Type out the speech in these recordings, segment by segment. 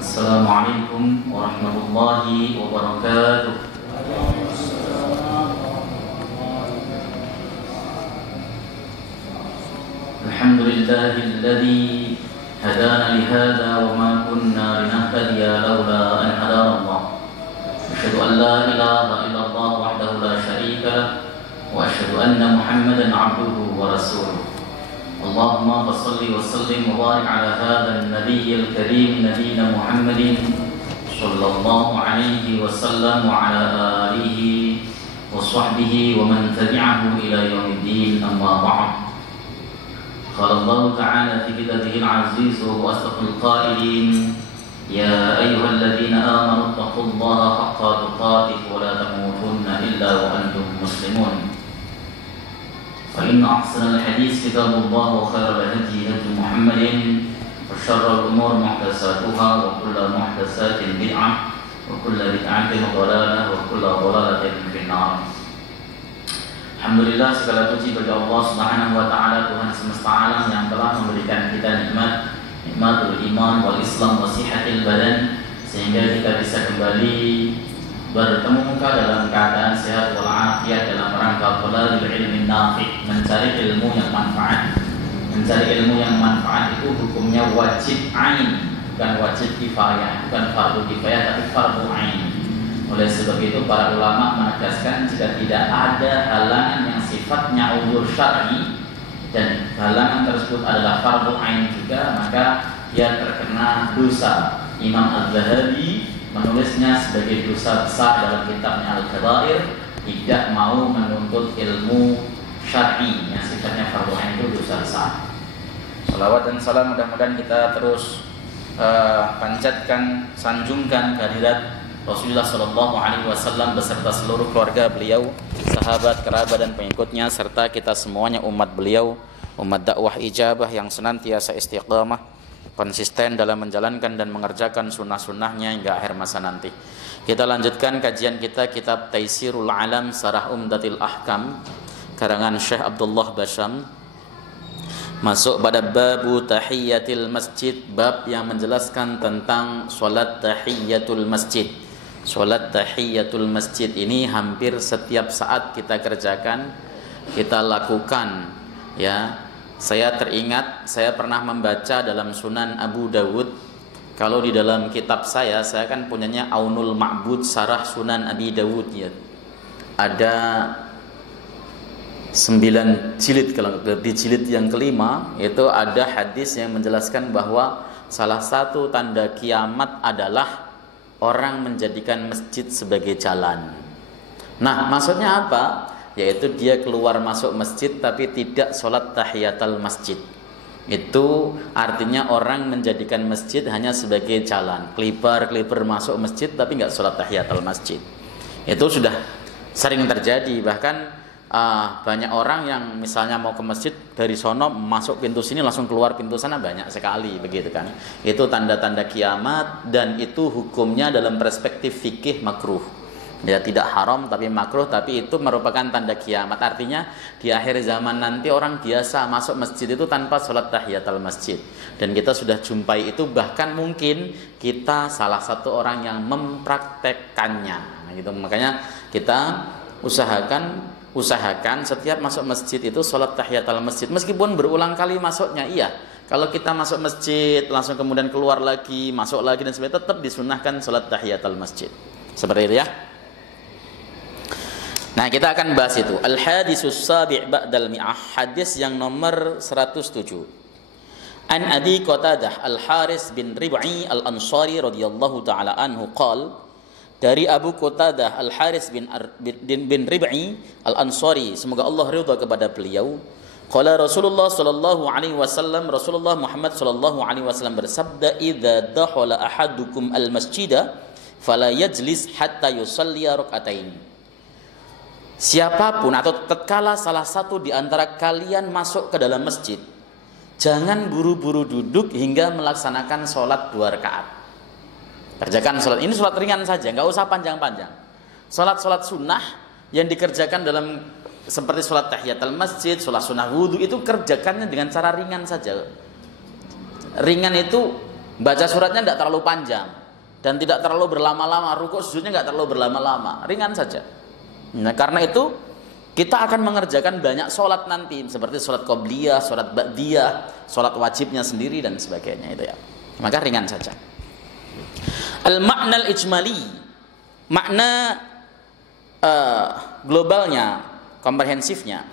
Assalamualaikum warahmatullahi wabarakatuh. Alhamdulillahilladzi hadana lihada wa ma kunna linahtadiya laula an hadana Allah. Asyhadu an la ilaha illallah wahdahu la syarika lah wa asyhadu anna Muhammadan abduhu wa rasuluh. Allahumma salli wa sallim wa barik ala hadzal nabiyyil karim nabiyina Muhammadin sallallahu alaihi wasallam wa ala alihi wa sahbihi wa man tabi'ahu ila yaumiddin, amma ba'd. Qala Allah ta'ala fi kitabihil aziz wa huwa asdaqul qailin, ya ayyuhalladzina amanu taqullaha haqqa tuqatih wa la tamutunna illa wa antum muslimun. فإن أحسن الحديث كتاب الله وخير الهدي هدي محمد وشر الأمور محدثاتها وكل محدثات بدعة وكل بدعة ضلالة وكل ضلالة في النار. Alhamdulillah, segala puji bagi Allah Subhanahu wa taala, Tuhan semesta alam yang telah memberikan kita nikmatul iman wal Islam wa sihatil badan, sehingga kita bisa kembali bertemu muka dalam keadaan sehat walafiat dalam rangka thalabul ilmi nafi', mencari ilmu yang manfaat. Mencari ilmu yang manfaat itu hukumnya wajib ain, bukan wajib kifayah, bukan fardu kifayah tapi fardu ain. Oleh sebab itu para ulama menegaskan jika tidak ada halangan yang sifatnya uzur syar'i dan halangan tersebut adalah fardu ain juga, maka dia terkena dosa. Imam Az-Zahabi menulisnya sebagai dosa besar dalam kitabnya Al-Kabair, tidak mau menuntut ilmu syar'i yang sifatnya fardu ain itu dosa besar. Salawat dan salam mudah-mudahan kita terus panjatkan, sanjungkan kehadirat Rasulullah Shallallahu Alaihi Wasallam beserta seluruh keluarga beliau, sahabat, kerabat dan pengikutnya, serta kita semuanya umat beliau, umat dakwah ijabah yang senantiasa istiqamah, konsisten dalam menjalankan dan mengerjakan sunnah-sunnahnya hingga akhir masa nanti. Kita lanjutkan kajian kita kitab Taisirul Alam Sarah Umdatil Ahkam karangan Syekh Abdullah Basham. Masuk pada babu tahiyyatil masjid, bab yang menjelaskan tentang salat tahiyyatul masjid. Salat tahiyyatul masjid ini hampir setiap saat kita kerjakan, kita lakukan, ya. Saya teringat, saya pernah membaca dalam Sunan Abu Dawud. Kalau di dalam kitab saya kan punyanya Aunul Ma'bud Sarah Sunan Abi Dawud, ya. Ada 9 jilid. Kalau di jilid yang kelima itu ada hadis yang menjelaskan bahwa salah satu tanda kiamat adalah orang menjadikan masjid sebagai jalan. Nah, maksudnya apa? Yaitu dia keluar masuk masjid tapi tidak sholat tahiyatul masjid. Itu artinya orang menjadikan masjid hanya sebagai jalan, kelibar-kelibar masuk masjid tapi nggak sholat tahiyatul masjid. Itu sudah sering terjadi. Bahkan banyak orang yang misalnya mau ke masjid dari sono masuk pintu sini langsung keluar pintu sana, banyak sekali begitu kan. Itu tanda-tanda kiamat dan itu hukumnya dalam perspektif fikih makruh. Ya, tidak haram tapi makruh, tapi itu merupakan tanda kiamat. Artinya di akhir zaman nanti orang biasa masuk masjid itu tanpa sholat tahiyatul masjid. Dan kita sudah jumpai itu, bahkan mungkin kita salah satu orang yang mempraktekkannya. Nah, gitu. Makanya kita usahakan setiap masuk masjid itu sholat tahiyatul masjid, meskipun berulang kali masuknya. Iya, kalau kita masuk masjid langsung kemudian keluar lagi, masuk lagi dan sebagainya, tetap disunahkan sholat tahiyatul masjid. Seperti itu ya. Nah, kita akan bahas itu. Al-hadisus sabi' ba'dal mi'ah, hadis yang nomor 107. An Abi Qatadah Al-Haris bin Rib'i Al-Ansari radhiyallahu ta'ala anhu qala, dari Abu Qatadah Al-Haris bin Rib'i Al-Ansari, semoga Allah ridha kepada beliau, qala Rasulullah sallallahu alaihi wasallam, Rasulullah Muhammad sallallahu alaihi wasallam bersabda, idza dakhala ahadukum al-masjida fala yajlis hatta yusalli rak'atain. Siapapun atau tatkala salah satu di antara kalian masuk ke dalam masjid, jangan buru-buru duduk hingga melaksanakan sholat 2 rakaat. Kerjakan sholat ini, sholat ringan saja, nggak usah panjang-panjang. Sholat sunnah yang dikerjakan dalam seperti sholat tahiyatul masjid, sholat sunnah wudhu, itu kerjakannya dengan cara ringan saja. Ringan itu Baca suratnya tidak terlalu panjang dan tidak terlalu berlama-lama, rukuk sujudnya nggak terlalu berlama-lama, ringan saja. Nah, karena itu kita akan mengerjakan banyak sholat nanti, seperti sholat qobliyah, sholat ba'diyah, sholat wajibnya sendiri dan sebagainya itu ya. Maka ringan saja. Al-makna al-ijmali, makna globalnya, komprehensifnya.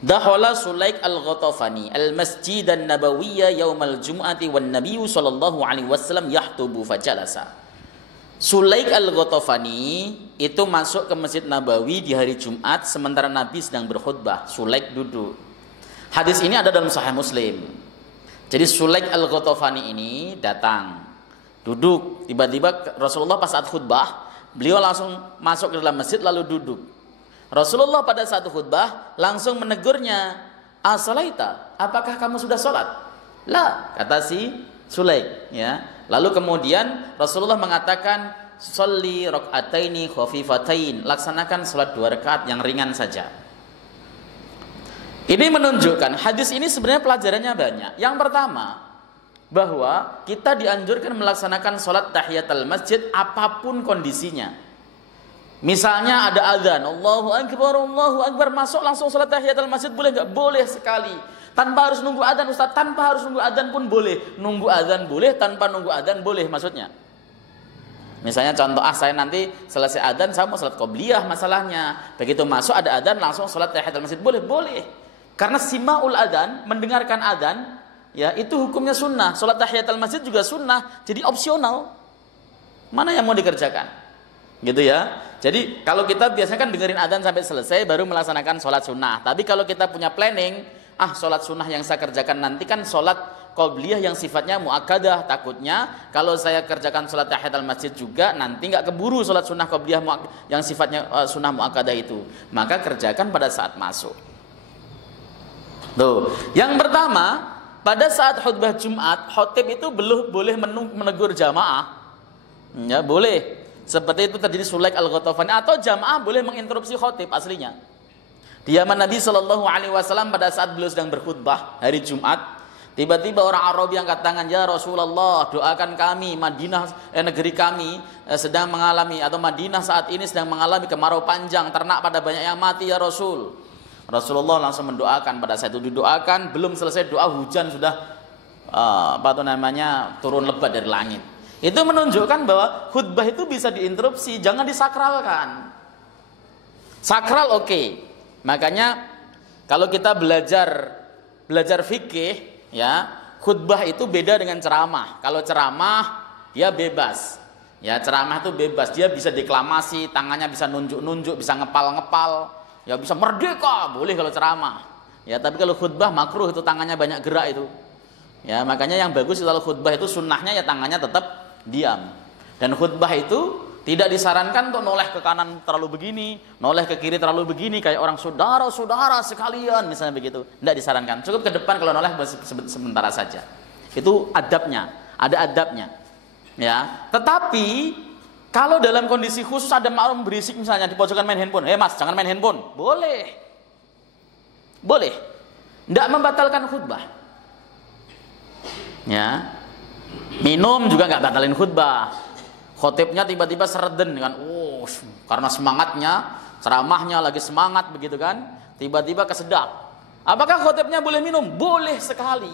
Dakhala Sulaik al-Ghatafani al-Masjid an-Nabawiyya yaumal Jum'ati wan Nabiyyu sallallahu alaihi wasallam yahtubu fajalasa. Sulaik al-Ghatafani itu masuk ke Masjid Nabawi di hari Jumat sementara Nabi sedang berkhutbah. Sulaik duduk. Hadis ini ada dalam Sahih Muslim. Jadi Sulaik al-Ghatafani ini datang, duduk. Tiba-tiba Rasulullah pas saat khutbah, beliau langsung masuk ke dalam masjid lalu duduk. Rasulullah pada saat khutbah langsung menegurnya, "As-salaita? Apakah kamu sudah sholat?" "La," kata si Sulaik, ya. Lalu kemudian Rasulullah mengatakan, "Sholli raka'ataini khafifatain." Laksanakan salat 2 rakaat yang ringan saja. Ini menunjukkan hadis ini sebenarnya pelajarannya banyak. Yang pertama, bahwa kita dianjurkan melaksanakan salat tahiyatul masjid apapun kondisinya. Misalnya ada azan, Allahu Akbar, masuk langsung salat tahiyatul masjid boleh enggak? Boleh sekali. Tanpa harus nunggu adzan, Ustaz. Tanpa harus nunggu adzan pun boleh. Nunggu adzan boleh, tanpa nunggu adzan boleh maksudnya. Misalnya contoh, saya nanti selesai adzan saya mau salat qobliyah masalahnya. Begitu masuk ada adzan langsung salat tahiyatul masjid boleh, boleh. Karena simaul adzan, mendengarkan adzan, ya itu hukumnya sunnah. Salat tahiyatul masjid juga sunnah, jadi opsional. Mana yang mau dikerjakan? Gitu ya. Jadi kalau kita biasanya kan dengerin adzan sampai selesai baru melaksanakan sholat sunnah. Tapi kalau kita punya planning, sholat sunnah yang saya kerjakan nanti kan sholat qobliyah yang sifatnya muakkadah. Takutnya kalau saya kerjakan sholat tahiyatul masjid juga nanti nggak keburu sholat sunnah qobliyah yang sifatnya sunnah muakkadah itu. Maka kerjakan pada saat masuk. Tuh. Yang pertama, pada saat khutbah Jumat, khotib itu belum boleh menegur jamaah. Ya, boleh. Seperti itu terjadi Sulaik al-Ghatafani, atau jamaah boleh menginterupsi khotib aslinya. Di zaman Nabi Shallallahu alaihi wasallam pada saat beliau sedang berkhutbah hari Jumat, tiba-tiba orang Arabi angkat tangan, "Ya Rasulullah, doakan kami, negeri kami sedang mengalami, atau Madinah saat ini sedang mengalami kemarau panjang, ternak pada banyak yang mati ya Rasul." Rasulullah langsung mendoakan. Pada saat itu didoakan, belum selesai doa hujan sudah turun lebat dari langit. Itu menunjukkan bahwa khutbah itu bisa diinterupsi, jangan disakralkan. Sakral oke. Makanya kalau kita belajar fikih, ya, khutbah itu beda dengan ceramah. Kalau ceramah dia bebas. Ya, ceramah itu bebas, dia bisa deklamasi, tangannya bisa nunjuk-nunjuk, bisa ngepal-ngepal, ya bisa merdeka, boleh kalau ceramah. Ya, tapi kalau khutbah makruh, itu tangannya banyak gerak itu. Ya, makanya yang bagus kalau khutbah itu sunnahnya ya tangannya tetap diam. Dan khutbah itu tidak disarankan untuk noleh ke kanan terlalu begini, noleh ke kiri terlalu begini kayak orang saudara-saudara sekalian misalnya begitu. Tidak disarankan. Cukup ke depan, kalau noleh sementara saja. Itu adabnya, ada adabnya. Ya. Tetapi kalau dalam kondisi khusus ada makmum berisik misalnya di pojokan main handphone, Mas, jangan main handphone." Boleh. Boleh. Tidak membatalkan khutbah. Ya. Minum juga nggak batalin khutbah. Khotibnya tiba-tiba sereden kan, karena semangatnya, ceramahnya lagi semangat begitu kan, tiba-tiba kesedap. Apakah khotibnya boleh minum? Boleh sekali.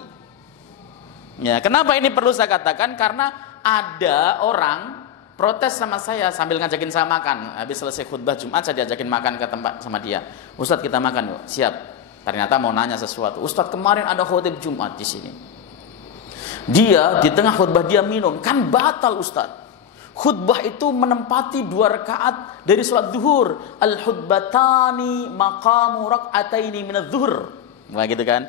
Ya, kenapa ini perlu saya katakan? Karena ada orang protes sama saya sambil ngajakin saya makan. Habis selesai khutbah Jumat saya diajakin makan ke tempat sama dia. "Ustadz, kita makan yuk." "Siap." Ternyata mau nanya sesuatu. "Ustadz, kemarin ada khutib Jumat di sini. Dia di tengah khutbah dia minum, kan batal Ustaz. Khutbah itu menempati 2 rakaat dari sholat zuhur. Al-khutbatani maqamu rak'ataini minadz zuhur." Wah, gitu kan.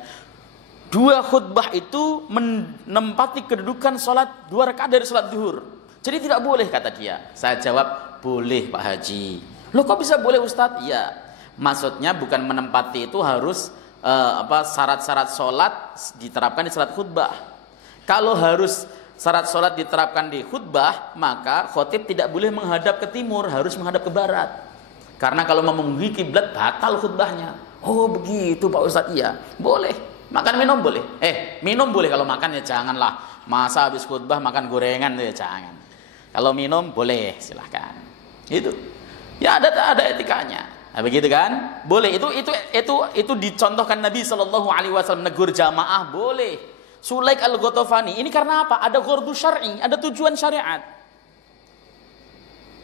2 khutbah itu menempati kedudukan sholat 2 rakaat dari sholat zuhur. Jadi tidak boleh, kata dia. Saya jawab, "Boleh Pak Haji." "Loh, kok bisa boleh Ustaz?" "Iya. Maksudnya bukan menempati itu harus syarat-syarat sholat diterapkan di sholat khutbah. Kalau harus syarat sholat diterapkan di khutbah, maka khotib tidak boleh menghadap ke timur, harus menghadap ke barat. Karena kalau memenuhi kiblat batal khutbahnya." "Oh begitu Pak Ustadz." "Iya, boleh." Makan minum boleh. Minum boleh, kalau makan ya janganlah. Masa habis khutbah makan gorengan ya jangan. Kalau minum boleh, silahkan. Itu. Ya ada etikanya. Nah, begitu kan? Boleh. Itu dicontohkan Nabi SAW menegur jamaah, boleh. Sulaik al-Ghatafani ini karena apa? Ada ghordu syar'i, ada tujuan syariat.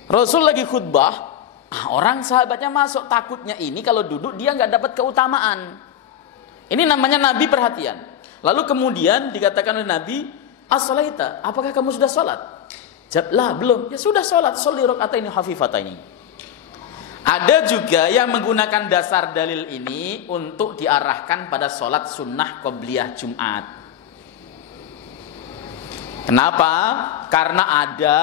Rasul lagi khutbah, orang sahabatnya masuk, takutnya ini kalau duduk dia nggak dapat keutamaan. Ini namanya Nabi perhatian. Lalu kemudian dikatakan oleh Nabi, as-salaita, apakah kamu sudah sholat? Jawab, lah belum. Ya sudah sholat, sholli raka'ataini khafifataini. Ada juga yang menggunakan dasar dalil ini untuk diarahkan pada sholat sunnah qobliyah Jumat. Kenapa? Karena ada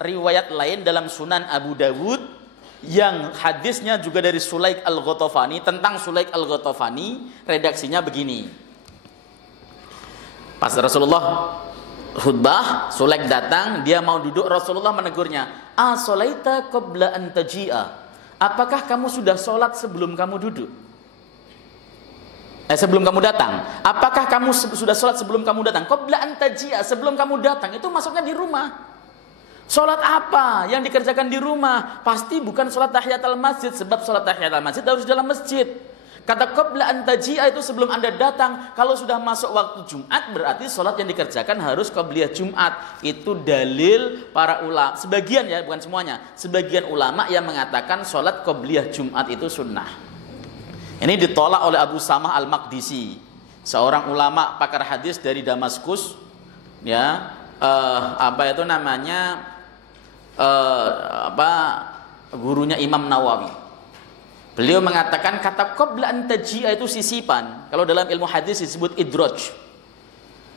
riwayat lain dalam Sunan Abu Dawud yang hadisnya juga dari Sulaik al-Ghatafani, tentang Sulaik al-Ghatafani, redaksinya begini. Pas Rasulullah khutbah, Sulaik datang, dia mau duduk, Rasulullah menegurnya, "As-salaita qabla an taji'a?" Apakah kamu sudah sholat sebelum kamu duduk? Sebelum kamu datang. Apakah kamu sudah sholat sebelum kamu datang? Qabla an taji'a, sebelum kamu datang. Itu maksudnya di rumah. Sholat apa yang dikerjakan di rumah? Pasti bukan sholat tahiyatul masjid, sebab sholat tahiyatul masjid harus dalam masjid. Kata qabla an taji'a itu sebelum Anda datang. Kalau sudah masuk waktu Jumat, berarti sholat yang dikerjakan harus qabliyah Jumat. Itu dalil para ulama. Sebagian ya, bukan semuanya. Sebagian ulama yang mengatakan sholat qabliyah Jumat itu sunnah. Ini ditolak oleh Abu Samah Al-Maqdisi, seorang ulama pakar hadis dari Damaskus, ya, gurunya Imam Nawawi. Beliau mengatakan kata qabla an taji'a itu sisipan. Kalau dalam ilmu hadis disebut idraj.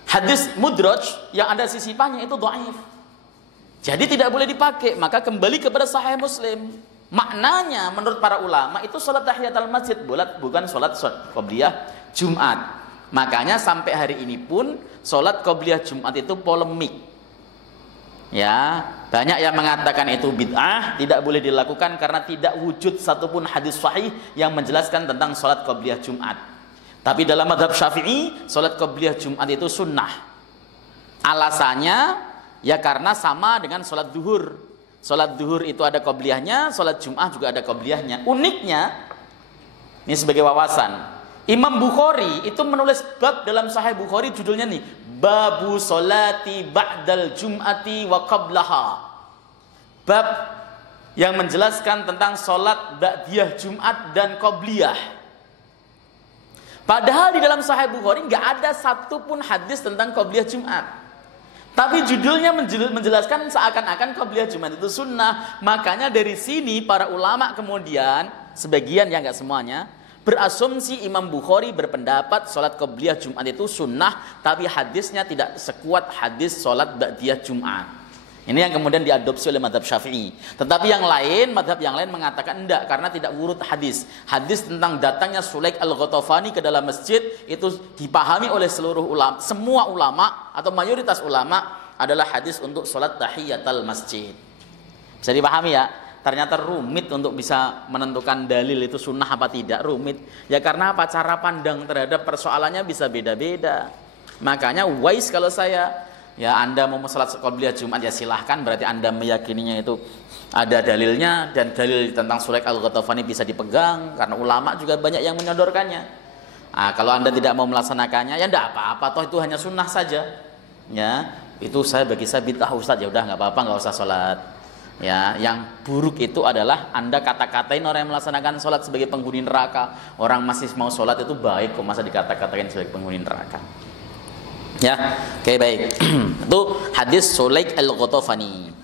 Hadis mudraj yang ada sisipannya itu dhaif. Jadi tidak boleh dipakai, maka kembali kepada Sahih Muslim. Maknanya menurut para ulama itu sholat tahiyatul masjid, bukan sholat qobliyah Jumat. Makanya sampai hari ini pun sholat qobliyah Jumat itu polemik. Ya, banyak yang mengatakan itu bid'ah, tidak boleh dilakukan karena tidak wujud satupun hadis sahih yang menjelaskan tentang sholat qobliyah Jumat. Tapi dalam mazhab Syafi'i, sholat qobliyah Jumat itu sunnah. Alasannya ya karena sama dengan sholat duhur. Sholat duhur itu ada qobliyahnya, sholat Jum'ah juga ada qobliyahnya. Uniknya, ini sebagai wawasan, Imam Bukhari itu menulis bab dalam Sahih Bukhari, judulnya nih, Babu Sholati Ba'dal Jum'ati wa Qablaha. Bab yang menjelaskan tentang sholat ba'diyah Jumat dan qobliyah. Padahal di dalam Sahih Bukhari nggak ada satupun hadis tentang qobliyah Jumat. Tapi judulnya menjelaskan seakan-akan qobliyah Jumat itu sunnah. Makanya dari sini para ulama kemudian, sebagian ya nggak semuanya, berasumsi Imam Bukhari berpendapat sholat qobliyah Jumat itu sunnah, tapi hadisnya tidak sekuat hadis sholat ba'diyah Jumat. Ini yang kemudian diadopsi oleh madhab Syafi'i. Tetapi yang lain, madhab yang lain mengatakan enggak, karena tidak urut hadis. Hadis tentang datangnya Sulaik al-Ghatafani ke dalam masjid itu dipahami oleh seluruh ulama, semua ulama atau mayoritas ulama adalah hadis untuk sholat tahiyatul masjid. Bisa dipahami ya? Ternyata rumit untuk bisa menentukan dalil itu sunnah apa tidak, rumit. Ya karena apa? Cara pandang terhadap persoalannya bisa beda-beda. Makanya wise kalau saya, ya Anda mau sholat qobliyah Jumat ya silahkan, berarti Anda meyakininya itu ada dalilnya, dan dalil tentang Sulaik al-Ghatafani bisa dipegang karena ulama juga banyak yang menyodorkannya. Nah, kalau Anda tidak mau melaksanakannya ya tidak apa-apa, toh itu hanya sunnah saja. Ya, itu bagi saya bid'ah Ustaz, ya udah nggak apa-apa, nggak usah sholat. Ya, yang buruk itu adalah Anda kata-katain orang yang melaksanakan sholat sebagai penghuni neraka. Orang masih mau sholat itu baik kok, masa dikata-katain sebagai penghuni neraka. Ya, oke, baik. Itu hadis Sulaik al-Ghatafani.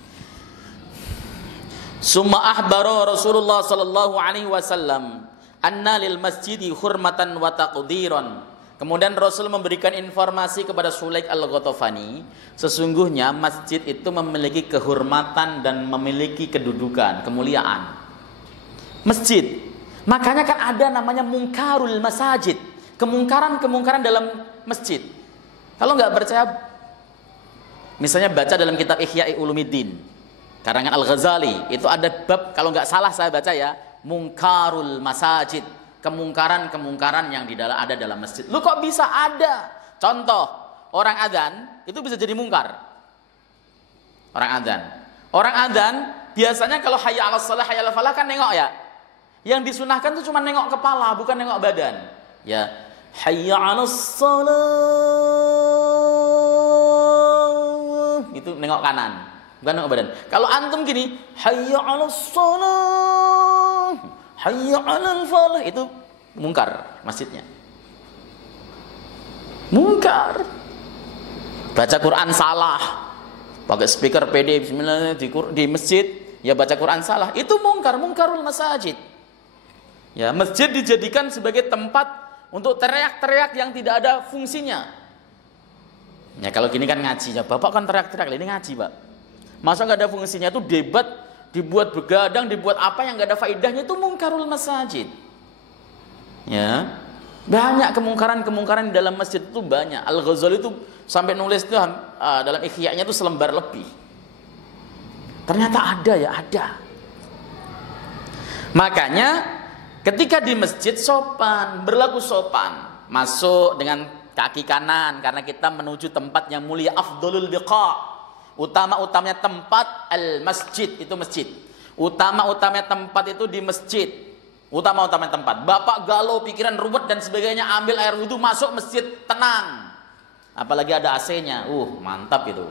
Summa ahbara Rasulullah sallallahu alaihi wasallam anna lil masjidi hurmatan wa taqdiran. Kemudian Rasul memberikan informasi kepada Sulaik al-Ghatafani, sesungguhnya masjid itu memiliki kehormatan dan memiliki kedudukan, kemuliaan. Masjid. Makanya kan ada namanya mungkarul masajid, kemungkaran-kemungkaran dalam masjid. Kalau nggak percaya, misalnya baca dalam kitab Ihya'i Ulumuddin karangan Al-Ghazali, itu ada bab, kalau nggak salah saya baca ya, mungkarul masajid, kemungkaran-kemungkaran yang ada dalam masjid. Lu kok bisa ada? Contoh, orang adzan itu bisa jadi mungkar. Orang adzan biasanya kalau hayya 'alas shalah, hayya 'alal falah kan nengok ya. Yang disunahkan tuh cuma nengok kepala, bukan nengok badan. Ya, hayya 'alas shalah. Itu nengok kanan, bukan nengok badan. Kalau antum gini, hayya 'alas shalah, hayya 'alal falah, itu mungkar masjidnya. Mungkar. Baca Quran salah. Pakai speaker PD bismillah di masjid, ya baca Quran salah. Itu mungkarul masajid. Ya, masjid dijadikan sebagai tempat untuk teriak-teriak yang tidak ada fungsinya. Ya kalau gini kan ngaji ya. Bapak kan teriak-teriak, ini ngaji, Pak. Masa nggak ada fungsinya? Itu debat, dibuat begadang, dibuat apa yang nggak ada faedahnya, itu mungkarul masajid. Ya. Banyak kemungkaran-kemungkaran di dalam masjid itu banyak. Al-Ghazali itu sampai nulis itu dalam Ikhya-nya itu selembar lebih. Ternyata ada ya, ada. Makanya ketika di masjid sopan, berlaku sopan. Masuk dengan kaki kanan karena kita menuju tempat yang mulia, afdhalul biqa. Utama-utamanya tempat al-masjid, itu masjid. Utama-utamanya tempat itu di masjid. Utama-utamanya tempat. Bapak galau, pikiran ruwet dan sebagainya, ambil air wudhu, masuk masjid, tenang. Apalagi ada AC-nya. Mantap itu.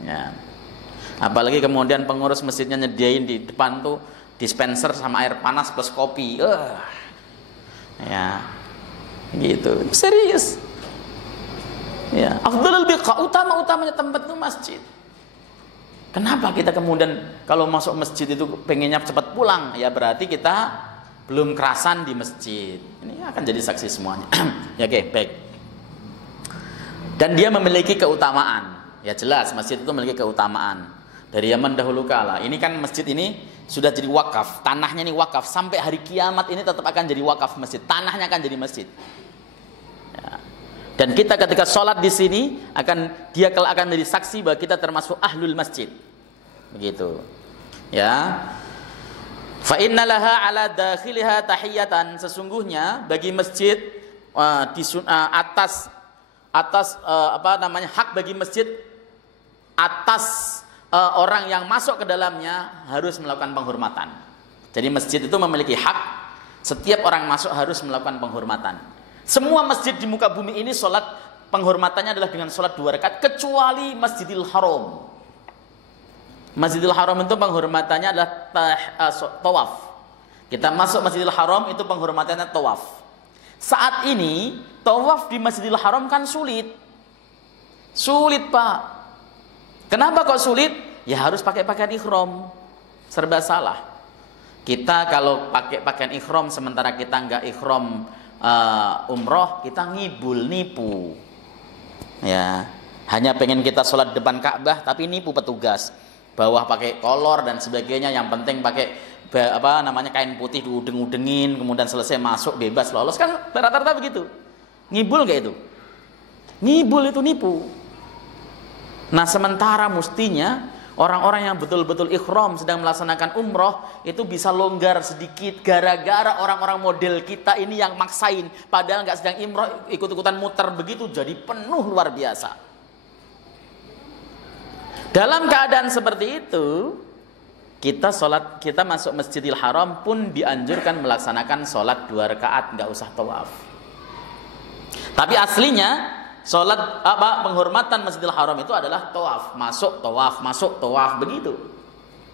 Ya. Apalagi kemudian pengurus masjidnya nyediain di depan tuh dispenser sama air panas plus kopi. Ya. Gitu. Serius. Ya, afdhalul biqa, utama-utamanya tempat itu masjid. Kenapa kita kemudian kalau masuk masjid itu pengennya cepat pulang? Ya berarti kita belum kerasan di masjid. Ini akan jadi saksi semuanya. Ya, oke, baik. Dan dia memiliki keutamaan. Ya jelas masjid itu memiliki keutamaan. Dari zaman dahulu kala. Ini kan masjid ini sudah jadi wakaf. Tanahnya ini wakaf. Sampai hari kiamat ini tetap akan jadi wakaf masjid. Tanahnya akan jadi masjid. Ya. Dan kita ketika sholat di sini dia akan menjadi saksi bahwa kita termasuk ahlul masjid. Begitu. Ya. Fa innalaha ala dakhiliha tahiyatan, sesungguhnya bagi masjid atas hak bagi masjid atas orang yang masuk ke dalamnya harus melakukan penghormatan. Jadi masjid itu memiliki hak, setiap orang masuk harus melakukan penghormatan. Semua masjid di muka bumi ini sholat penghormatannya adalah dengan sholat 2 rakaat kecuali Masjidil Haram. Masjidil Haram itu penghormatannya adalah tawaf. Kita masuk Masjidil Haram itu penghormatannya tawaf. Saat ini tawaf di Masjidil Haram kan sulit. Sulit, Pak. Kenapa kok sulit? Ya harus pakai pakaian ihram. Serba salah. Kita kalau pakai pakaian ihram sementara kita enggak ihram umroh, kita ngibul, nipu. Ya, hanya pengen kita sholat depan Ka'bah tapi nipu petugas. Bawah pakai kolor dan sebagainya, yang penting pakai kain putih diudeng-udengin, kemudian selesai masuk bebas lolos, kan rata-rata begitu. Ngibul enggak itu? Ngibul itu nipu. Nah, sementara mestinya orang-orang yang betul-betul ikhram sedang melaksanakan umroh itu bisa longgar sedikit gara-gara orang-orang model kita ini yang maksain, padahal nggak sedang umroh ikut-ikutan muter begitu jadi penuh luar biasa. Dalam keadaan seperti itu kita masuk Masjidil Haram pun dianjurkan melaksanakan sholat 2 rakaat, nggak usah tawaf. Tapi aslinya sholat penghormatan Masjidil Haram itu adalah tawaf, masuk tawaf begitu.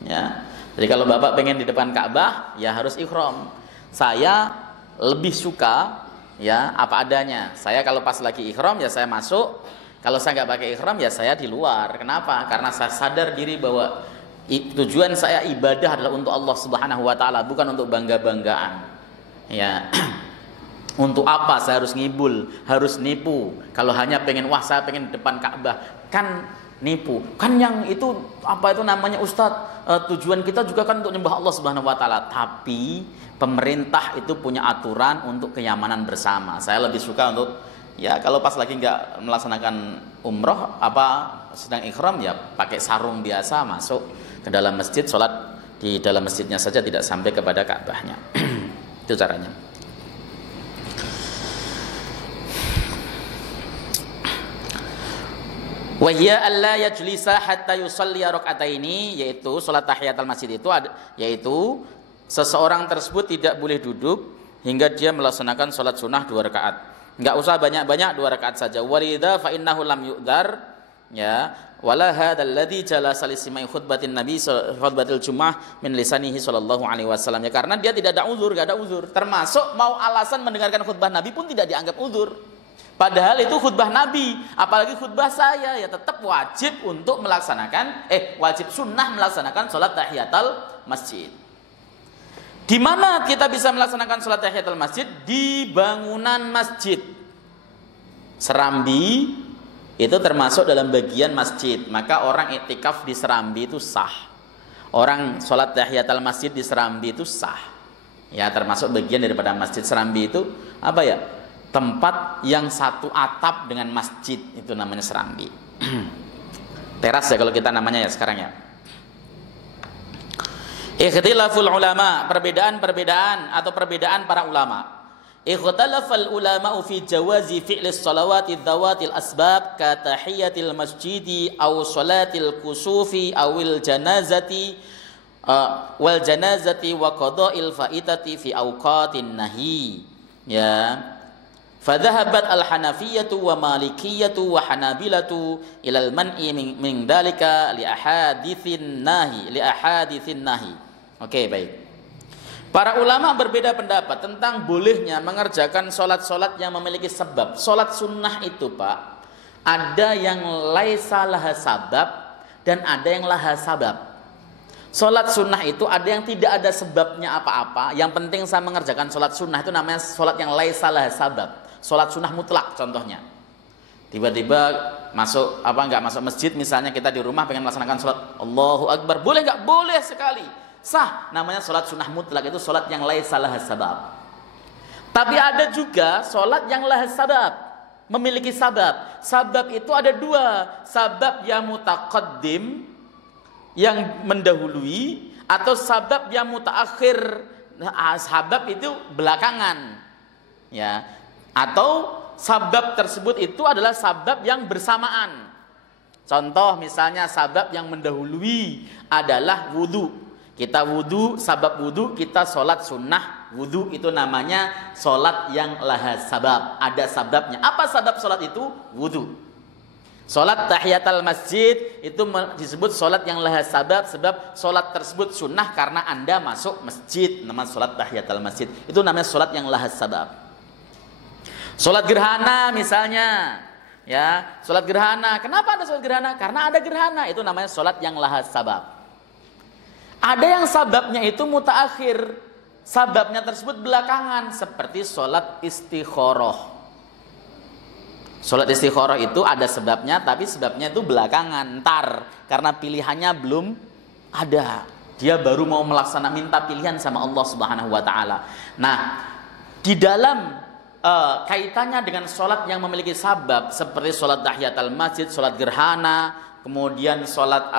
Ya. Jadi kalau Bapak pengen di depan Ka'bah ya harus ihram. Saya lebih suka ya apa adanya. Saya kalau pas lagi ihram ya saya masuk. Kalau saya nggak pakai ihram ya saya di luar. Kenapa? Karena saya sadar diri bahwa tujuan saya ibadah adalah untuk Allah Subhanahu wa taala, bukan untuk bangga-banggaan. Ya. Untuk apa saya harus ngibul, harus nipu? Kalau hanya pengen saya pengen di depan Ka'bah, kan nipu. Kan yang itu namanya Ustadz, tujuan kita juga kan untuk nyembah Allah Subhanahu wa taala, tapi pemerintah itu punya aturan untuk kenyamanan bersama. Saya lebih suka untuk ya kalau pas lagi nggak melaksanakan umroh sedang ikhram ya pakai sarung biasa masuk ke dalam masjid, sholat di dalam masjidnya saja, tidak sampai kepada Ka'bahnya. Itu caranya. Wa hiya alla yajlisa hatta yusalli raka'ataini, yaitu salat tahiyatul masjid itu yaitu seseorang tersebut tidak boleh duduk hingga dia melaksanakan salat sunnah 2 rakaat. Enggak usah banyak-banyak, 2 rakaat saja. Walidha fa innahu lam yu'dzar, ya, wala hadzal ladzi jalasa li simai khutbatin nabi khutbatil jumu'ah min lisanihi sallallahu alaihi wasallam, ya, karena dia tidak ada uzur, enggak ada uzur. Termasuk mau alasan mendengarkan khutbah nabi pun tidak dianggap uzur. Padahal itu khutbah Nabi, apalagi khutbah saya, ya tetap wajib untuk melaksanakan wajib sunnah melaksanakan sholat tahiyatul masjid. Di mana kita bisa melaksanakan sholat tahiyatul masjid? Di bangunan masjid. Serambi itu termasuk dalam bagian masjid, maka orang iktikaf di serambi itu sah. Orang sholat tahiyatul masjid di serambi itu sah. Ya, termasuk bagian daripada masjid. Serambi itu apa ya? Tempat yang satu atap dengan masjid, itu namanya serambi. Teras ya kalau kita namanya ya sekarang ya. Ikhtilaful ulama, perbedaan atau perbedaan para ulama. Ikhtilafal ulama fi jawazi fi'lis salawati dhawatil asbab ka tahiyatil masjidi aw salatil kusufi awil janazati wal janazati wa qada'il faitati fi awqatin nahi. Ya. Fadhahabat al-Hanafiyyatu wa Malikiyyatu wa Hanabilatu ilal man'i min dalika li ahaditsin nahi. Oke, baik. Para ulama berbeda pendapat tentang bolehnya mengerjakan solat-solat yang memiliki sebab. Solat sunnah itu, Pak, ada yang laisa laha sabab dan ada yang laha sabab. Solat sunnah itu ada yang tidak ada sebabnya apa-apa. Yang penting saya mengerjakan solat sunnah, itu namanya solat yang laisa laha sabab. Solat sunnah mutlak contohnya. Tiba-tiba nggak masuk masjid, misalnya kita di rumah pengen melaksanakan solat Allahu Akbar, boleh nggak? Boleh sekali, sah. Namanya solat sunnah mutlak, itu solat yang laisa laha sabab. Tapi ada juga solat yang laha sabab, memiliki sabab. Sabab itu ada 2, sabab yang mutaqaddim, yang mendahului, atau sabab yang mutaakhir. Sabab itu belakangan, ya. Atau sabab tersebut itu adalah sabab yang bersamaan. Contoh misalnya sabab yang mendahului adalah wudu. Kita wudu, sabab wudu kita sholat sunnah wudu, itu namanya sholat yang laha sabab, ada sababnya. Apa sabab sholat itu? Wudu. Sholat tahiyatul masjid itu disebut sholat yang laha sabab, sebab sholat tersebut sunnah karena Anda masuk masjid, namanya sholat tahiyatul masjid, itu namanya sholat yang laha sabab. Sholat gerhana misalnya, ya, sholat gerhana. Kenapa ada sholat gerhana? Karena ada gerhana, itu namanya sholat yang laha sabab. Ada yang sababnya itu mutaakhir, sababnya tersebut belakangan, seperti sholat istikharah. Sholat istikharah itu ada sebabnya, tapi sebabnya itu belakangan, ntar, karena pilihannya belum ada. Dia baru mau melaksanakan, minta pilihan sama Allah Subhanahu wa Ta'ala. Nah, di dalam kaitannya dengan sholat yang memiliki sabab seperti sholat tahiyatul masjid, sholat gerhana, kemudian sholat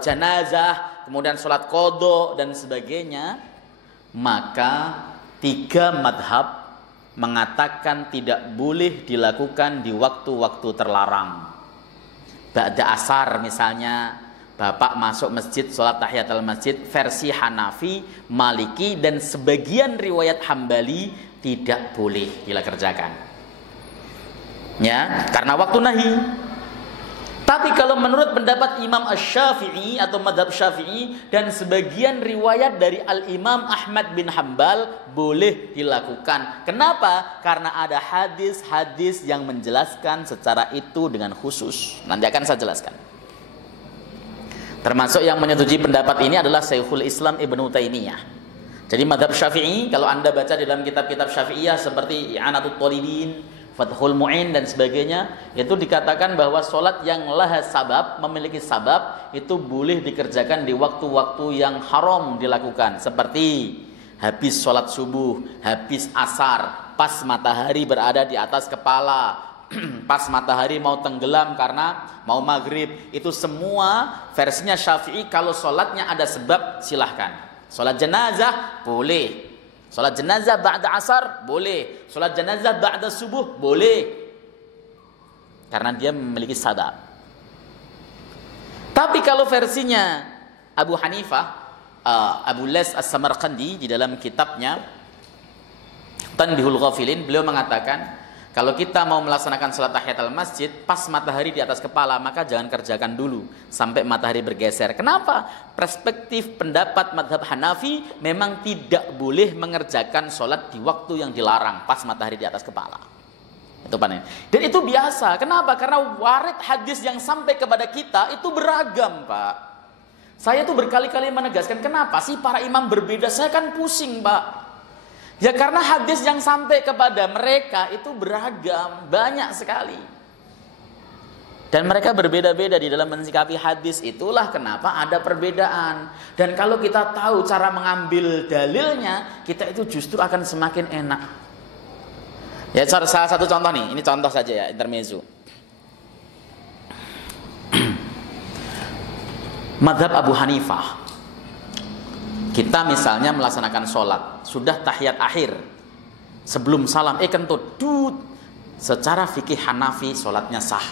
janazah, kemudian sholat qadha dan sebagainya, maka 3 madhab mengatakan tidak boleh dilakukan di waktu-waktu terlarang. Ba'da asar misalnya, Bapak masuk masjid sholat tahiyatul masjid, versi Hanafi, Maliki dan sebagian riwayat Hambali tidak boleh dikerjakan, ya, karena waktu nahi. Tapi kalau menurut pendapat Imam Asy-Syafi'i atau madhab Syafi'i dan sebagian riwayat dari Al-Imam Ahmad bin Hambal, boleh dilakukan. Kenapa? Karena ada hadis-hadis yang menjelaskan secara itu dengan khusus. Nanti akan saya jelaskan. Termasuk yang menyetujui pendapat ini adalah Syekhul Islam Ibnu Taimiyah. Jadi madhab Syafi'i, kalau Anda baca di dalam kitab-kitab Syafi'iyah seperti I'anatul Thalibin, Fathul Mu'in dan sebagainya, itu dikatakan bahwa sholat yang laha sabab, memiliki sabab, itu boleh dikerjakan di waktu-waktu yang haram dilakukan, seperti habis sholat subuh, habis asar, pas matahari berada di atas kepala, pas matahari mau tenggelam karena mau maghrib. Itu semua versinya Syafi'i, kalau sholatnya ada sebab silahkan. Sholat jenazah boleh, sholat jenazah ba'da asar boleh, sholat jenazah ba'da subuh boleh. karena dia memiliki sabab. Tapi kalau versinya Abu Hanifah, Abu Les As-Samarqandi di dalam kitabnya Tanbihul Ghafilin, beliau mengatakan kalau kita mau melaksanakan sholat tahiyatul masjid pas matahari di atas kepala, maka jangan kerjakan dulu sampai matahari bergeser. Kenapa? Perspektif pendapat madhab Hanafi memang tidak boleh mengerjakan sholat di waktu yang dilarang pas matahari di atas kepala. Itu panen. Dan itu biasa. Kenapa? Karena warid hadis yang sampai kepada kita itu beragam, Pak. Saya tuh berkali-kali menegaskan, kenapa sih para imam berbeda? Saya kan pusing, Pak. Ya karena hadis yang sampai kepada mereka itu beragam, banyak sekali. Dan mereka berbeda-beda di dalam mensikapi hadis, itulah kenapa ada perbedaan. Dan kalau kita tahu cara mengambil dalilnya, kita itu justru akan semakin enak. Ya salah satu contoh nih, ini contoh saja ya, intermezzo. Madhab Abu Hanifah. Kita misalnya melaksanakan sholat, sudah tahiyat akhir, sebelum salam, kentut, secara fikih Hanafi sholatnya sah.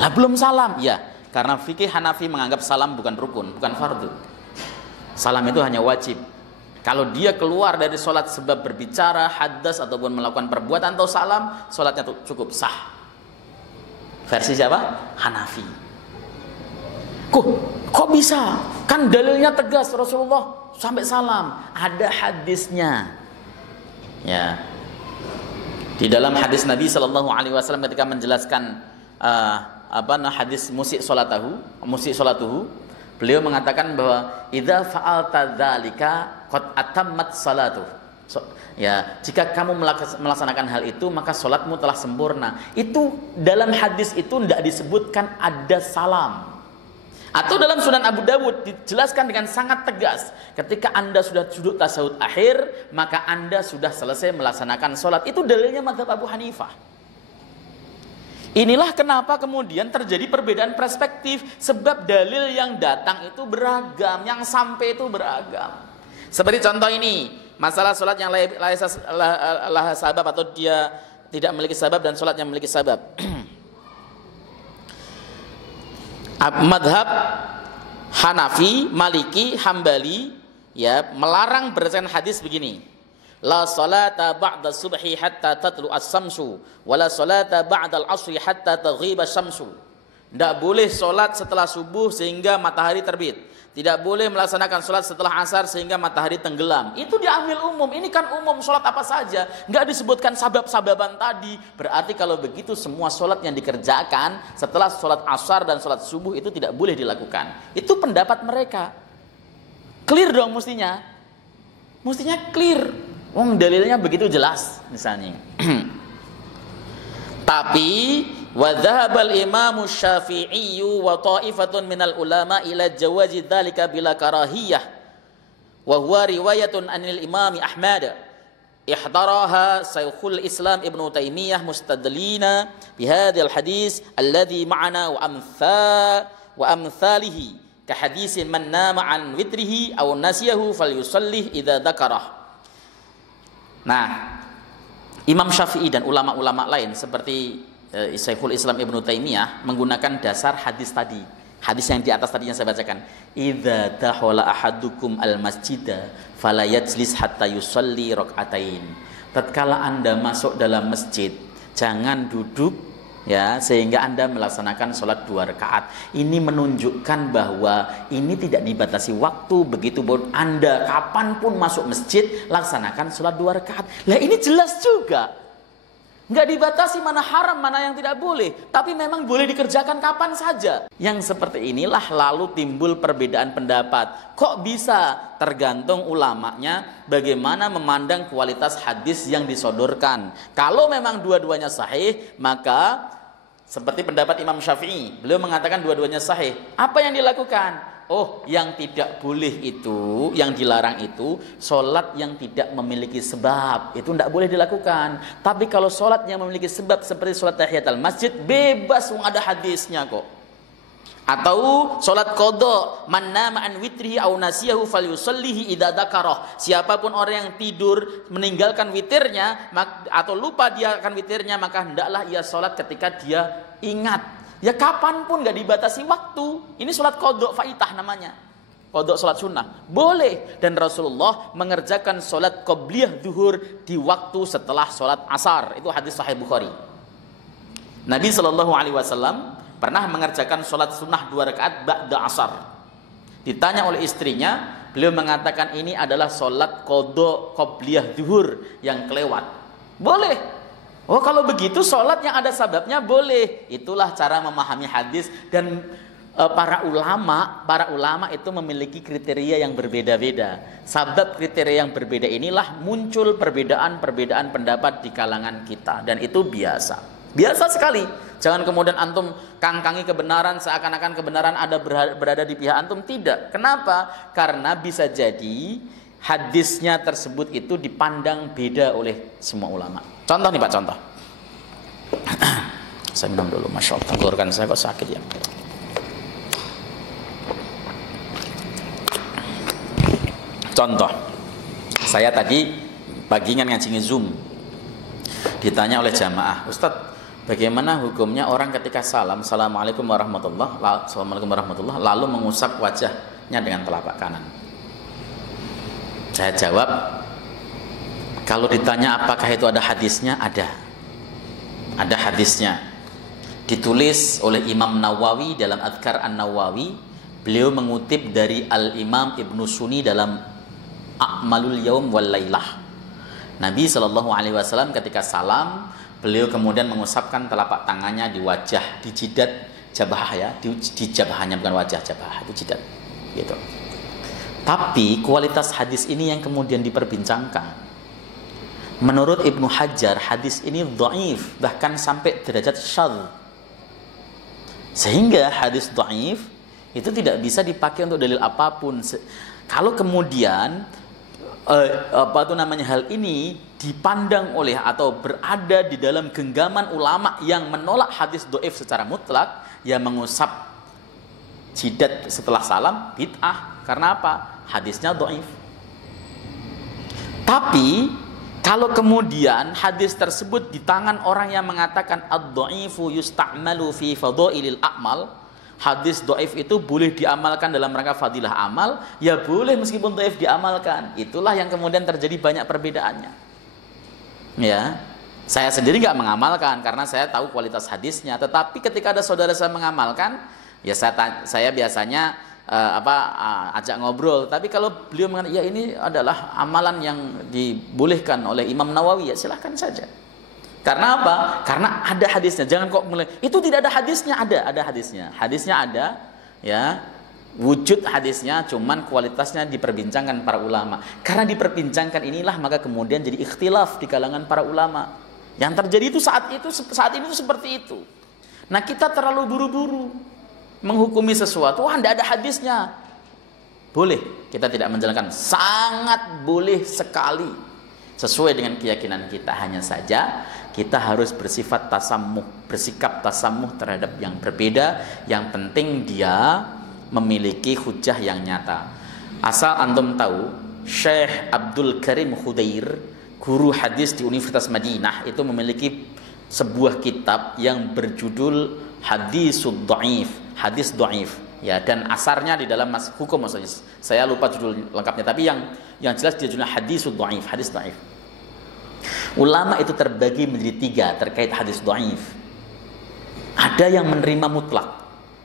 Lah belum salam, ya, karena fikih Hanafi menganggap salam bukan rukun, bukan fardu. Salam itu hanya wajib. Kalau dia keluar dari sholat sebab berbicara, hadas ataupun melakukan perbuatan atau salam, sholatnya cukup sah. Versi siapa? Hanafi. Kok bisa? Kan dalilnya tegas, Rasulullah sampai salam, ada hadisnya. Ya. Di dalam hadis Nabi Shallallahu Alaihi Wasallam ketika menjelaskan hadis musik solatuhu, beliau mengatakan bahwa idza fa'alta dzalika qad atammat salatuh. Ya, jika kamu melaksanakan hal itu maka sholatmu telah sempurna. Itu dalam hadis itu tidak disebutkan ada salam. Atau dalam Sunan Abu Dawud dijelaskan dengan sangat tegas, ketika Anda sudah duduk tasyahud akhir, maka Anda sudah selesai melaksanakan sholat. Itu dalilnya mazhab Abu Hanifah. Inilah kenapa kemudian terjadi perbedaan perspektif, sebab dalil yang datang itu beragam, yang sampai itu beragam. Seperti contoh ini, masalah sholat yang laha sabab atau dia tidak memiliki sabab dan sholat yang memiliki sabab. Madhab Hanafi, Maliki, Hambali ya melarang berdasarkan hadis begini. La salata ba'da subhi hatta tatlu as-samsu wa la salata ba'da al-'asri hatta taghiba syamsu. Tidak boleh salat setelah subuh sehingga matahari terbit. Tidak boleh melaksanakan sholat setelah asar sehingga matahari tenggelam. Itu diambil umum. Ini kan umum, sholat apa saja. Nggak disebutkan sabab-sababan tadi. Berarti kalau begitu semua sholat yang dikerjakan setelah sholat asar dan sholat subuh itu tidak boleh dilakukan. Itu pendapat mereka. Clear dong mestinya. Mestinya clear. Dalilnya begitu jelas misalnya. Tapi wa dhahabal imamu Syafi'i wa ta'ifatun minal ulama ila jawazi dzalika bila karahiyah wa huwa riwayatun anil imami Ahmad ihdaraha Syekhul Islam Ibnu Taimiyah mustadlina bihadzal hadis alladhi ma'ana wa amthalihi ka hadisin man nama an witrihi aw nasiyahu falyusallih idza dzakarah. Nah, Imam Syafi'i dan ulama-ulama lain seperti Syekhul Islam Ibnu Taimiyah menggunakan dasar hadis tadi. Hadis yang di atas tadi yang saya bacakan. Idza dakhala ahadukum al-masjida fala yajlis hatta yusalli rak'atain. Tatkala Anda masuk dalam masjid, jangan duduk ya sehingga Anda melaksanakan sholat 2 rakaat. Ini menunjukkan bahwa ini tidak dibatasi waktu, begitu pun Anda kapanpun masuk masjid laksanakan sholat 2 rakaat. Lah ini jelas juga. Nggak dibatasi mana haram, mana yang tidak boleh. Tapi memang boleh dikerjakan kapan saja. Yang seperti inilah lalu timbul perbedaan pendapat. Kok bisa? Tergantung ulamanya bagaimana memandang kualitas hadis yang disodorkan. Kalau memang dua-duanya sahih, maka seperti pendapat Imam Syafi'i, beliau mengatakan dua-duanya sahih. Apa yang dilakukan? Oh, yang tidak boleh itu, yang dilarang itu sholat yang tidak memiliki sebab. Itu tidak boleh dilakukan. Tapi kalau sholat yang memiliki sebab seperti sholat tahiyatul masjid, bebas, ada hadisnya kok. Atau sholat qadha, man nama an witrihi aw nasiyahu falyusallihi idza dzakarah. Siapapun orang yang tidur meninggalkan witirnya atau lupa dia akan witirnya, maka hendaklah ia sholat ketika dia ingat. Ya kapanpun, gak dibatasi waktu. Ini sholat qadha faitah namanya. Qadha sholat sunnah boleh, dan Rasulullah mengerjakan sholat qobliyah zuhur di waktu setelah sholat asar. Itu hadis Sahih Bukhari. Nabi SAW pernah mengerjakan sholat sunnah 2 rakaat ba'da asar. Ditanya oleh istrinya, beliau mengatakan ini adalah sholat qadha qobliyah zuhur yang kelewat. Boleh. Oh, kalau begitu sholat yang ada sababnya boleh. Itulah cara memahami hadis. Dan para ulama itu memiliki kriteria yang berbeda-beda. Sabab kriteria yang berbeda inilah muncul perbedaan pendapat di kalangan kita, dan itu biasa sekali. Jangan kemudian antum kangkangi kebenaran seakan-akan kebenaran ada berada di pihak antum. Tidak. Kenapa? Karena bisa jadi hadisnya tersebut itu dipandang beda oleh semua ulama. Contoh nih Pak, contoh. Saya minum dulu, Masya Allah, tenggorokan saya kok sakit ya. Contoh, saya tadi pagingan ngaji Zoom, ditanya oleh jamaah, Ustadz, bagaimana hukumnya orang ketika Assalamualaikum warahmatullahi, lalu mengusap wajahnya dengan telapak kanan? Saya jawab, kalau ditanya apakah itu ada hadisnya, ada hadisnya. Ditulis oleh Imam Nawawi dalam Adhkar An-Nawawi. Beliau mengutip dari Al-Imam Ibnu Sunni dalam A'malul Yaum wal Lailah. Nabi SAW ketika salam, beliau kemudian mengusapkan telapak tangannya di wajah, di jidat jabah ya, di jabahnya, bukan wajah, jabah itu jidat, gitu. Tapi kualitas hadis ini yang kemudian diperbincangkan. Menurut Ibnu Hajar, hadis ini dhaif, bahkan sampai derajat syadz. Sehingga hadis dhaif itu tidak bisa dipakai untuk dalil apapun. Kalau kemudian hal ini dipandang oleh atau berada di dalam genggaman ulama yang menolak hadis dhaif secara mutlak, ya mengusap jidat setelah salam bid'ah. Karena apa? Hadisnya dhaif. Tapi kalau kemudian hadis tersebut di tangan orang yang mengatakan ad-dhaifu yusta'malu fi fadhailil a'mal, hadis dhaif itu boleh diamalkan dalam rangka fadilah amal, ya boleh meskipun dhaif diamalkan. Itulah yang kemudian terjadi banyak perbedaannya. Ya, saya sendiri nggak mengamalkan karena saya tahu kualitas hadisnya. Tetapi ketika ada saudara saya mengamalkan, ya saya biasanya ajak ngobrol. Tapi kalau beliau mengatakan ya ini adalah amalan yang dibolehkan oleh Imam Nawawi, ya silahkan saja. Karena apa? Karena ada hadisnya. Jangan kok mulai itu tidak ada hadisnya. Ada hadisnya. Hadisnya ada, ya. Wujud hadisnya, cuman kualitasnya diperbincangkan para ulama. Karena diperbincangkan inilah maka kemudian jadi ikhtilaf di kalangan para ulama. Yang terjadi itu saat ini itu seperti itu. Nah, kita terlalu buru-buru menghukumi sesuatu, tidak ada hadisnya. Boleh kita tidak menjalankan, sangat boleh sekali sesuai dengan keyakinan kita. Hanya saja kita harus bersifat tasammuh, bersikap tasammuh terhadap yang berbeda. Yang penting dia memiliki hujah yang nyata. Asal antum tahu, Syekh Abdul Karim Khudair, guru hadis di Universitas Madinah, itu memiliki sebuah kitab yang berjudul Hadisud Dhaif, hadis dhaif, ya, dan asarnya di dalam hukum maksudnya. Saya lupa judul lengkapnya, tapi yang jelas dia judulnya Hadisud Dhaif, hadis dhaif. Ulama itu terbagi menjadi 3 terkait hadis dhaif. Ada yang menerima mutlak.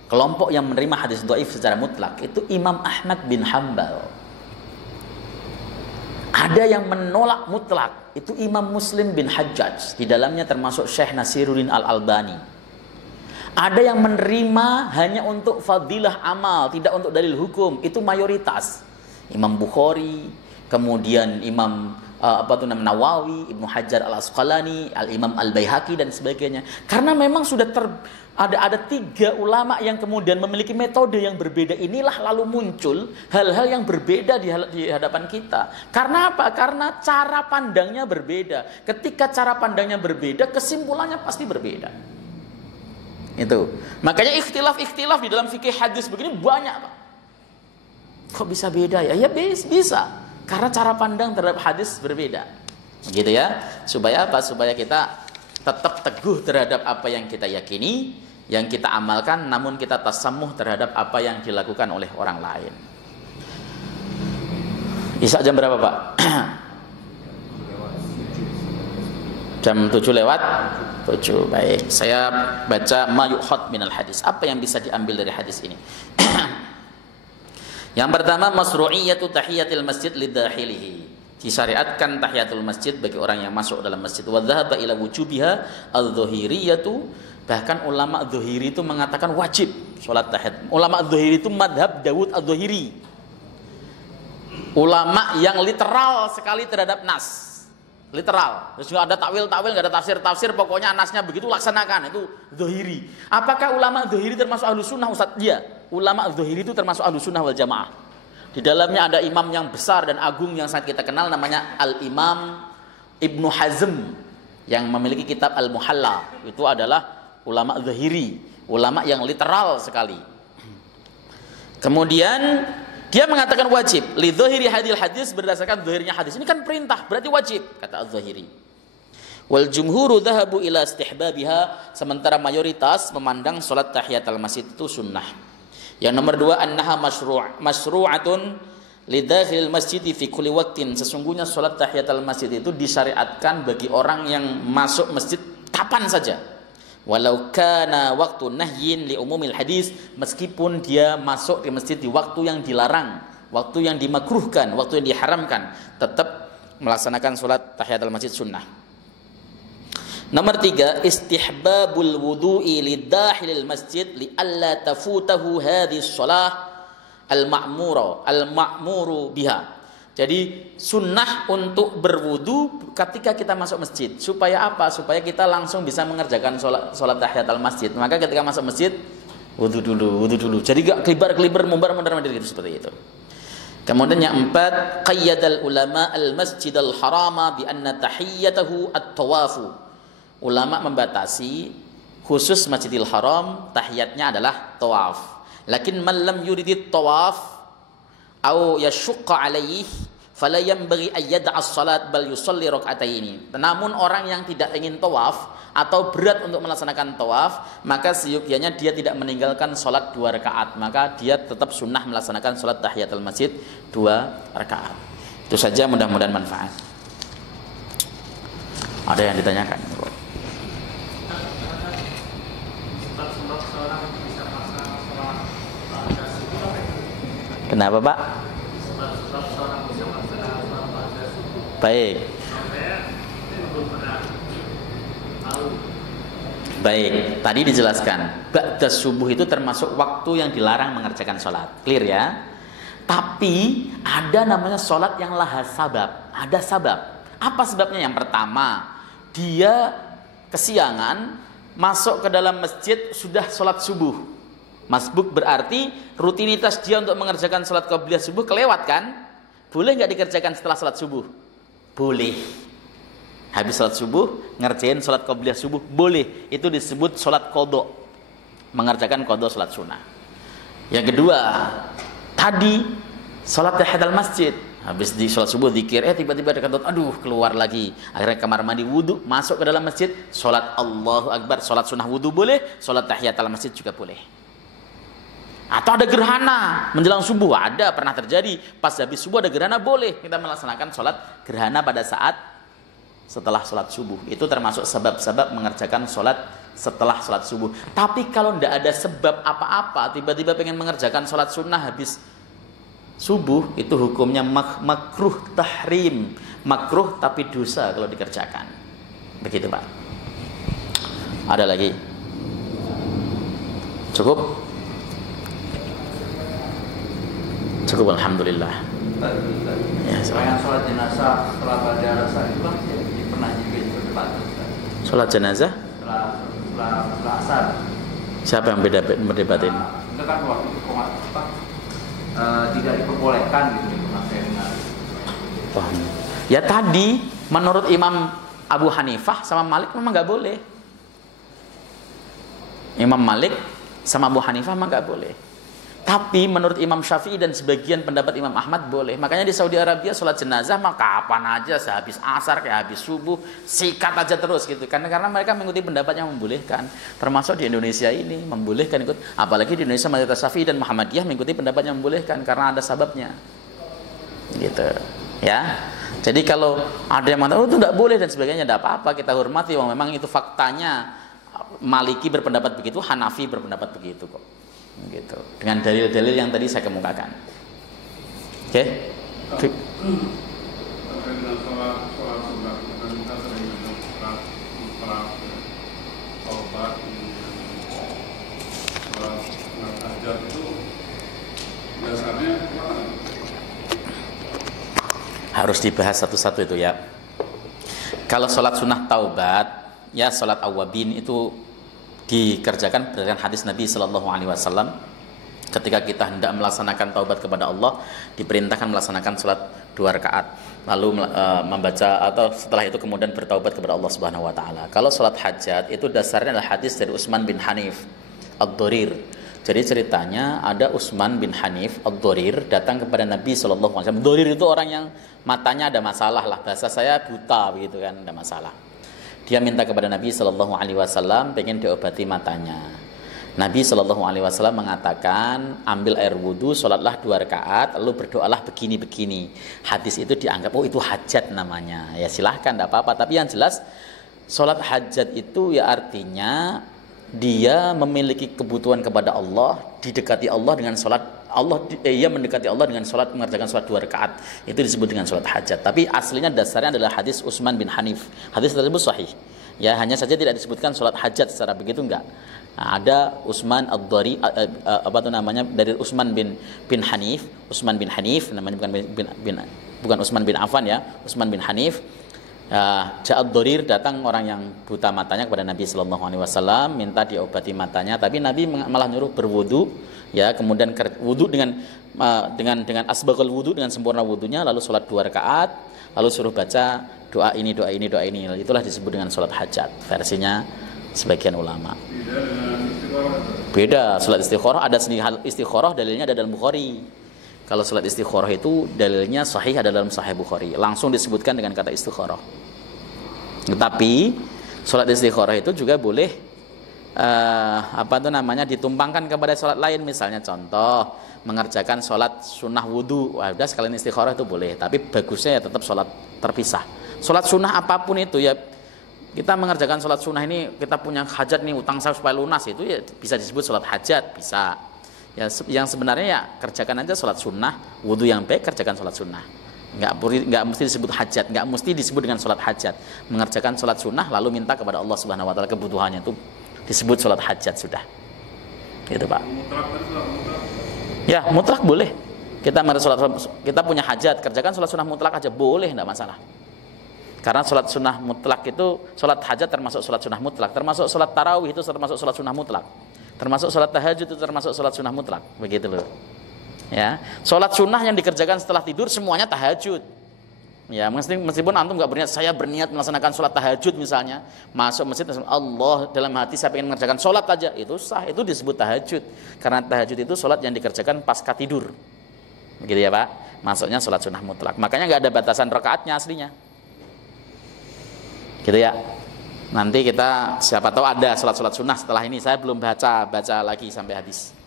Kelompok yang menerima hadis dhaif secara mutlak itu Imam Ahmad bin Hanbal. Ada yang menolak mutlak, itu Imam Muslim bin Hajjaj. Di dalamnya termasuk Syekh Nasiruddin Al-Albani. Ada yang menerima hanya untuk fadilah amal, tidak untuk dalil hukum. Itu mayoritas. Imam Bukhari, kemudian Imam Nawawi, Ibnu Hajar Al-Asqalani, Al-Imam Al-Baihaqi dan sebagainya. Karena memang sudah ada 3 ulama yang kemudian memiliki metode yang berbeda. Inilah lalu muncul hal-hal yang berbeda di hadapan kita. Karena apa? Karena cara pandangnya berbeda. Ketika cara pandangnya berbeda, kesimpulannya pasti berbeda. Itu. Makanya ikhtilaf di dalam fikih hadis begini banyak, Pak. Kok bisa beda ya? Ya bisa. Karena cara pandang terhadap hadis berbeda. Gitu ya. Supaya apa? Supaya kita tetap teguh terhadap apa yang kita yakini, yang kita amalkan, namun kita tasamuh terhadap apa yang dilakukan oleh orang lain. Isya jam berapa, Pak? Jam 7 lewat 7. Baik, saya baca ma yukhad minal hadis. Apa yang bisa diambil dari hadis ini? Yang pertama, masru'iyatu tahiyatil masjid lidakhilihi. Disyariatkan tahiyatul masjid bagi orang yang masuk dalam masjid. Wa dhahaba ila wujubiha adh-dhahiriyatu. Bahkan ulama adh-dhahiri itu mengatakan wajib salat tahiyat. Ulama adh-dhahiri itu madhab Dawud adh-dhahiri. Ulama yang literal sekali terhadap nas. Literal. Terus nggak ada takwil, nggak ada tafsir, pokoknya nasnya begitu laksanakan. Itu dzahiri. Apakah ulama dzahiri termasuk ahlus sunnah, Ustaz? Iya. Ulama dzahiri itu termasuk ahlus sunnah wal jamaah. Di dalamnya ada imam yang besar dan agung yang sangat kita kenal, namanya Al-Imam Ibnu Hazm yang memiliki kitab Al-Muhalla. Itu adalah ulama dzahiri, ulama yang literal sekali. Kemudian dia mengatakan wajib li dzahiri hadil hadis, berdasarkan dzahirnya hadis. Ini kan perintah, berarti wajib, kata Az-Zahiri. Wal jumhuru dhahabu ila istihbabiha, sementara mayoritas memandang salat tahiyatul masjid itu sunnah. Yang nomor 2, annaha masyru'atun li dakhilil masjid fi kulli waqtin. Sesungguhnya salat tahiyatul masjid itu disyariatkan bagi orang yang masuk masjid kapan saja. Walau kana waktu nahyin li umumil hadis, meskipun dia masuk di masjid di waktu yang dilarang, waktu yang dimakruhkan, waktu yang diharamkan, tetap melaksanakan salat tahiyatul masjid sunnah. Nomor 3, istihbabul wudu'i lidahilil masjid li alla tafutahu hadhihi shalah al-ma'muru biha. Jadi sunnah untuk berwudu ketika kita masuk masjid. Supaya apa? Supaya kita langsung bisa mengerjakan sholat tahiyatul masjid. Maka ketika masuk masjid, wudu dulu. Jadi gak kelibar-kelibar, mundar-mandir gitu, seperti itu. Kemudian yang 4, qayyadal ulama al-masjid al-harama bi anna tahiyyatahu at-tawafu. Ulama membatasi khusus Masjidil Haram tahiyatnya adalah tawaf. Lakin man lam yuridit tawaf au yashqa alaihi fala yanbaghi ay yad'a as-salat bal yusalli rak'ataini. Namun orang yang tidak ingin tawaf atau berat untuk melaksanakan tawaf, maka seyogyanya dia tidak meninggalkan salat 2 rakaat, maka dia tetap sunnah melaksanakan salat tahiyatul masjid 2 rakaat. Itu saja, mudah-mudahan manfaat. Ada yang ditanyakan? Kenapa, Pak? Baik. Tadi dijelaskan ba'da subuh itu termasuk waktu yang dilarang mengerjakan sholat. Clear ya? Tapi ada namanya sholat yang laha sabab. Ada sabab. Apa sebabnya? Yang pertama, dia kesiangan masuk ke dalam masjid sudah sholat subuh. Masbuk berarti rutinitas dia untuk mengerjakan sholat qabliyah subuh kelewat kan? Boleh nggak dikerjakan setelah sholat subuh? Boleh. Habis sholat subuh ngerjain sholat qabliyah subuh boleh. Itu disebut sholat qadha, mengerjakan qadha sholat sunnah. Yang kedua, tadi sholat tahiyatul masjid, habis di sholat subuh zikir, tiba-tiba ada kentut, aduh keluar lagi, akhirnya kamar mandi wudu, masuk ke dalam masjid, sholat Allahu Akbar, sholat sunnah wudu boleh, sholat tahiyatul masjid juga boleh. Atau ada gerhana menjelang subuh, ada, pernah terjadi. Pas habis subuh ada gerhana, boleh kita melaksanakan sholat gerhana pada saat setelah sholat subuh. Itu termasuk sebab-sebab mengerjakan sholat setelah sholat subuh. Tapi kalau tidak ada sebab apa-apa, tiba-tiba pengen mengerjakan sholat sunnah habis subuh, itu hukumnya makruh tahrim. Makruh tapi dosa kalau dikerjakan. Begitu, Pak. Ada lagi? Cukup? Cukup, alhamdulillah. Ya, yang sholat jenazah setelah baca rasa itu kan pernah juga berdebat. Sholat jenazah? Setelah asar. Siapa yang berdebatin? Itu kan waktu itu tidak diperbolehkan gitu, Mas Herna. Ya tadi menurut Imam Abu Hanifah sama Malik memang nggak boleh. Imam Malik sama Abu Hanifah mah nggak boleh. Tapi menurut Imam Syafi'i dan sebagian pendapat Imam Ahmad boleh. Makanya di Saudi Arabia sholat jenazah mah kapan aja, sehabis asar kayak habis subuh, sikat aja terus gitu. Karena mereka mengikuti pendapat yang membolehkan. Termasuk di Indonesia ini membolehkan ikut. Apalagi di Indonesia mayoritas Syafi'i dan Muhammadiyah mengikuti pendapat yang membolehkan karena ada sebabnya. Gitu. Ya. Jadi kalau ada yang mengatakan itu tidak boleh dan sebagainya, tidak apa-apa, kita hormati. Memang itu faktanya. Maliki berpendapat begitu, Hanafi berpendapat begitu kok. Gitu. Dengan dalil-dalil yang tadi saya kemukakan. Oke? Terkait dengan sholat sunnah, kan kita sering mendengar taubat, sholat hajat itu biasanya harus dibahas satu-satu itu ya. Kalau sholat sunnah taubat, ya sholat awabin itu dikerjakan berdasarkan hadis Nabi Shallallahu Alaihi Wasallam. Ketika kita hendak melaksanakan taubat kepada Allah, diperintahkan melaksanakan sholat 2 rakaat, lalu membaca atau setelah itu kemudian bertaubat kepada Allah Subhanahu Wa Taala. Kalau sholat hajat itu dasarnya adalah hadis dari Utsman bin Hanif ad-Dharir. Jadi ceritanya ada Utsman bin Hanif ad-Dharir datang kepada Nabi Shallallahu Alaihi Wasallam. Dharir itu orang yang matanya ada masalah lah, bahasa saya buta begitu kan, ada masalah. Dia minta kepada Nabi Shallallahu Alaihi Wasallam pengen diobati matanya. Nabi Shallallahu Alaihi Wasallam mengatakan ambil air wudhu, sholatlah 2 rakaat, lalu berdoalah begini-begini. Hadis itu dianggap itu hajat namanya. Ya silahkan, tidak apa-apa. Tapi yang jelas sholat hajat itu ya artinya dia memiliki kebutuhan kepada Allah, didekati Allah dengan sholat. Ia mendekati Allah dengan sholat, mengerjakan sholat 2 rakaat. Itu disebut dengan sholat hajat. Tapi aslinya dasarnya adalah hadis Utsman bin Hanif. Hadis tersebut sahih. Ya hanya saja tidak disebutkan sholat hajat secara begitu enggak. Nah, ada Utsman ad-Dhari dari Utsman bin Hanif, Utsman bin Hanif namanya bukan Utsman bin Affan ya, Utsman bin Hanif. Ja'ad Dharir, datang orang yang buta matanya kepada Nabi Sallallahu Alaihi Wasallam minta diobati matanya, tapi Nabi malah nyuruh berwudu, ya kemudian wudu dengan asbagul wudu, dengan sempurna wudunya, lalu sholat 2 rakaat, lalu suruh baca doa ini. Itulah disebut dengan sholat hajat versinya sebagian ulama. Beda sholat istikharah, ada sendiri istikharah dalilnya ada dalam Bukhari. Kalau sholat istikharah itu dalilnya sahih ada dalam Sahih Bukhari, langsung disebutkan dengan kata istikharah. Tetapi sholat istikharah itu juga boleh ditumpangkan kepada sholat lain. Misalnya contoh mengerjakan sholat sunnah wudhu, udah sekalian istikharah itu boleh. Tapi bagusnya ya tetap sholat terpisah. Sholat sunnah apapun itu ya, kita mengerjakan sholat sunnah ini, kita punya hajat nih, utang saya supaya lunas, itu ya bisa disebut sholat hajat, bisa. Ya, yang sebenarnya ya kerjakan aja sholat sunnah, wudhu yang baik kerjakan sholat sunnah. Nggak mesti disebut hajat, nggak mesti disebut dengan sholat hajat. Mengerjakan sholat sunnah lalu minta kepada Allah Subhanahu Wa Taala kebutuhannya, itu disebut sholat hajat sudah. Gitu Pak. Ya mutlak boleh. Kita punya hajat, kerjakan sholat sunnah mutlak aja boleh, nggak masalah. Karena sholat sunnah mutlak itu, sholat hajat termasuk sholat sunnah mutlak, termasuk sholat tarawih itu termasuk sholat sunnah mutlak, termasuk sholat tahajud itu termasuk sholat sunnah mutlak, begitu loh. Ya, sholat sunnah yang dikerjakan setelah tidur semuanya tahajud. Ya, meskipun antum nggak berniat, saya berniat melaksanakan sholat tahajud misalnya, masuk masjid Allah dalam hati saya ingin mengerjakan sholat aja, itu sah, itu disebut tahajud. Karena tahajud itu sholat yang dikerjakan pasca tidur, begitu ya Pak. Masuknya sholat sunnah mutlak. Makanya nggak ada batasan rakaatnya aslinya. Gitu ya. Nanti kita siapa tahu ada sholat sunnah setelah ini, saya belum baca lagi sampai habis.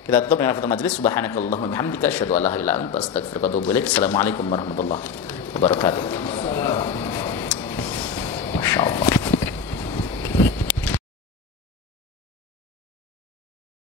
Kita tutup dengan firman majelis, subhanakallahumma wa bihamdika asyhadu an la ilaha illa anta astaghfiruka wa atubu ilaik. Assalamualaikum warahmatullahi wabarakatuh. Masyaallah.